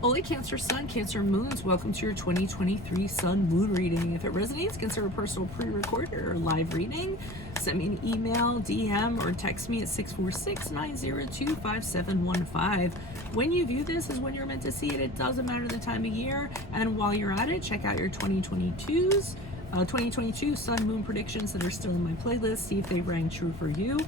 Holy Cancer Sun, Cancer Moons, welcome to your 2023 Sun Moon reading. If it resonates, consider a personal pre-recorded or live reading. Send me an email, DM, or text me at 646-902-5715. When you view this is when you're meant to see it. It doesn't matter the time of year. And while you're at it, check out your 2022 Sun Moon predictions that are still in my playlist. See if they rang true for you.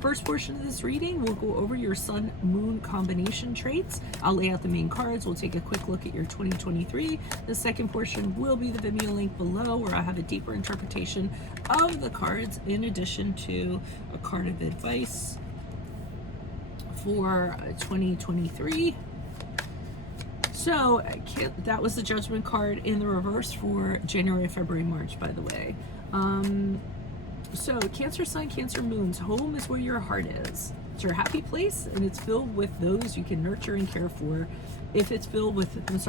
First portion of this reading, we'll go over your Sun Moon combination traits. I'll lay out the main cards. We'll take a quick look at your 2023. The second portion will be the Vimeo link below, where I have a deeper interpretation of the cards in addition to a card of advice for 2023. So that was the Judgment card in the reverse for January, February, March, by the way. So Cancer Sun, Cancer Moons, home is where your heart is. It's your happy place, and it's filled with those you can nurture and care for. If it's filled with those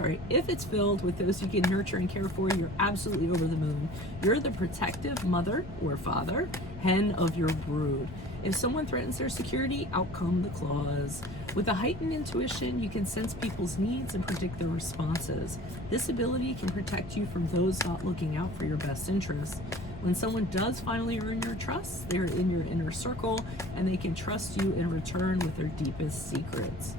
you can nurture and care for, you're absolutely over the moon. You're the protective mother or father, hen of your brood. If someone threatens their security, out come the claws. With a heightened intuition, you can sense people's needs and predict their responses. This ability can protect you from those not looking out for your best interests. When someone does finally earn your trust, they're in your inner circle, and they can trust you in return with their deepest secrets.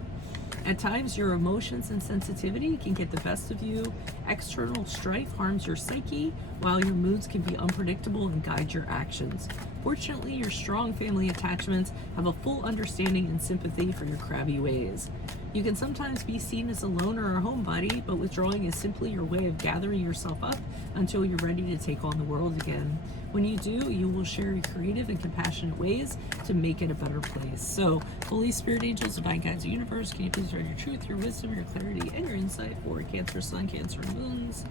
At times, your emotions and sensitivity can get the best of you. External strife harms your psyche, while your moods can be unpredictable and guide your actions. Fortunately, your strong family attachments have a full understanding and sympathy for your crabby ways. You can sometimes be seen as a loner or a homebody, but withdrawing is simply your way of gathering yourself up until you're ready to take on the world again. When you do, you will share your creative and compassionate ways to make it a better place. So, Holy Spirit, angels, divine guides, the universe, can you please write your truth, your wisdom, your clarity, and your insight for Cancer Sun, Cancer Moons?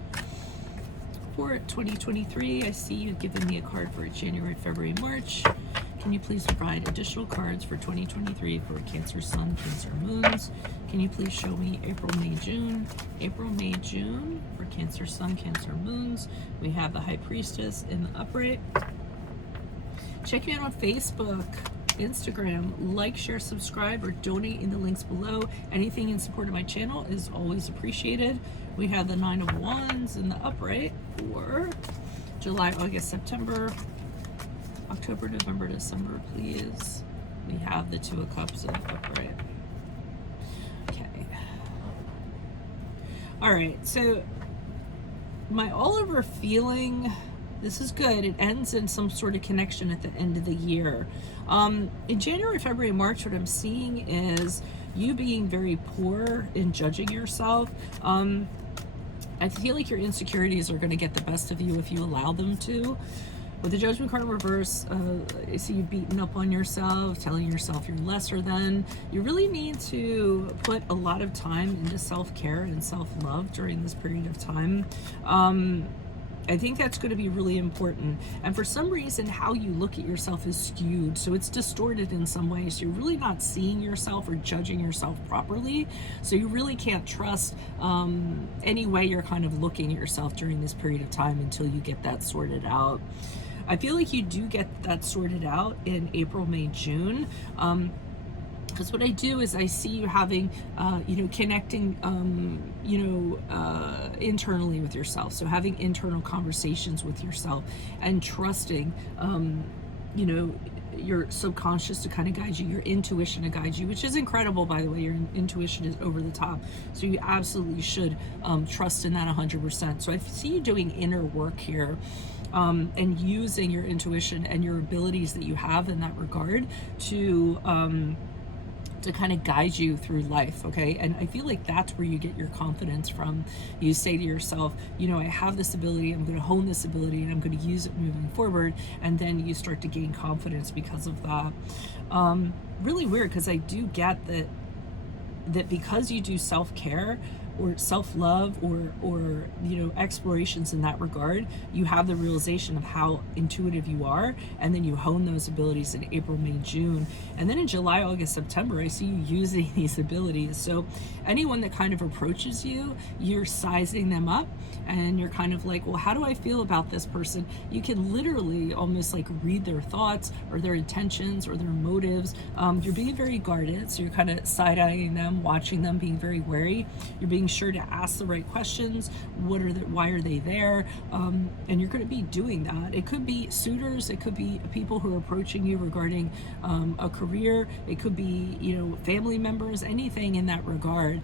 For 2023, I see you've given me a card for January, February, March. Can you please provide additional cards for 2023 for Cancer Sun, Cancer Moons? Can you please show me April, May, June? April, May, June for Cancer Sun, Cancer Moons. We have the High Priestess in the upright. Check me out on Facebook, Instagram. Like, share, subscribe, or donate in the links below. Anything in support of my channel is always appreciated. We have the Nine of Wands in the upright for July, August, September, October, November, December, please. We have the Two of Cups in the upright. Okay. All right, so my all over feeling, this is good. It ends in some sort of connection at the end of the year. In January, February, March, what I'm seeing is you being very poor in judging yourself. I feel like your insecurities are going to get the best of you if you allow them to. With the Judgment card in reverse, I see you beating up on yourself, telling yourself you're lesser than. You really need to put a lot of time into self-care and self-love during this period of time. I think that's going to be really important. And for some reason, how you look at yourself is skewed. So it's distorted in some ways. You're really not seeing yourself or judging yourself properly. So you really can't trust any way you're kind of looking at yourself during this period of time until you get that sorted out. I feel like you do get that sorted out in April, May, June. Because what I do is I see you having, connecting, internally with yourself. So having internal conversations with yourself and trusting, your subconscious to kind of guide you, your intuition to guide you, which is incredible, by the way. Your intuition is over the top. So you absolutely should trust in that 100%. So I see you doing inner work here. And using your intuition and your abilities that you have in that regard to kind of guide you through life, okay? And I feel like that's where you get your confidence from. You say to yourself, I have this ability, I'm going to hone this ability, and I'm going to use it moving forward, and then you start to gain confidence because of that. Really weird, because I do get that because you do self-care or self-love or explorations in that regard, you have the realization of how intuitive you are, and then you hone those abilities in April, May, June, and then in July, August, September, I see you using these abilities. So anyone that kind of approaches you, you're sizing them up, and you're kind of like, well, how do I feel about this person? You can literally almost like read their thoughts or their intentions or their motives. You're being very guarded, so you're kind of side-eyeing them, watching them, being very wary. You're being being sure to ask the right questions. Why are they there? And you're going to be doing that. It could be suitors, it could be people who are approaching you regarding a career, it could be, you know, family members, anything in that regard.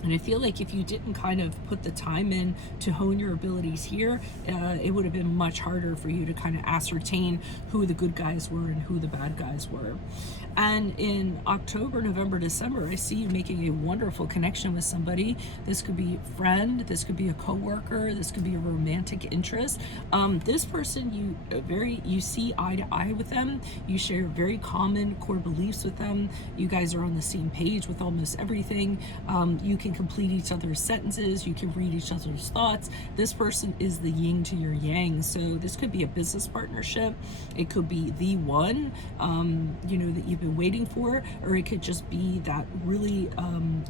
And I feel like if you didn't kind of put the time in to hone your abilities here, it would have been much harder for you to kind of ascertain who the good guys were and who the bad guys were. And in October, November, December, I see you making a wonderful connection with somebody. This could be a friend, this could be a coworker, this could be a romantic interest. This person, you see eye to eye with them. You share very common core beliefs with them. You guys are on the same page with almost everything. You can complete each other's sentences. You can read each other's thoughts. This person is the yin to your yang. So this could be a business partnership. It could be the one, you know, that you've been waiting for, or it could just be that really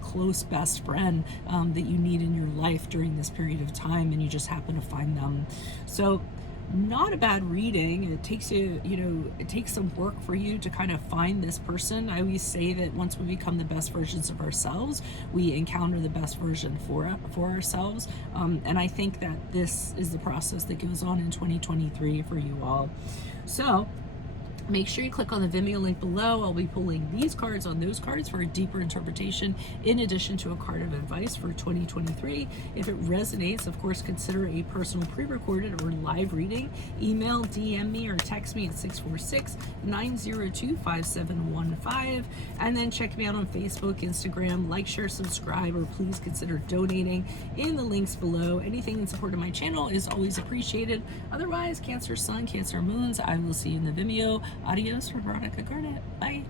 close best friend that you need in your life during this period of time, and you just happen to find them. So not a bad reading. It takes you, you know, it takes some work for you to kind of find this person. I always say that once we become the best versions of ourselves, we encounter the best version for ourselves. And I think that this is the process that goes on in 2023 for you all. So make sure you click on the Vimeo link below. I'll be pulling these cards on those cards for a deeper interpretation, in addition to a card of advice for 2023. If it resonates, of course, consider a personal pre-recorded or live reading. Email, DM me, or text me at 646-902-5715. And then check me out on Facebook, Instagram. Like, share, subscribe, or please consider donating in the links below. Anything in support of my channel is always appreciated. Otherwise, Cancer Sun, Cancer Moons, I will see you in the Vimeo. Adios for Veronica Garnet. Bye.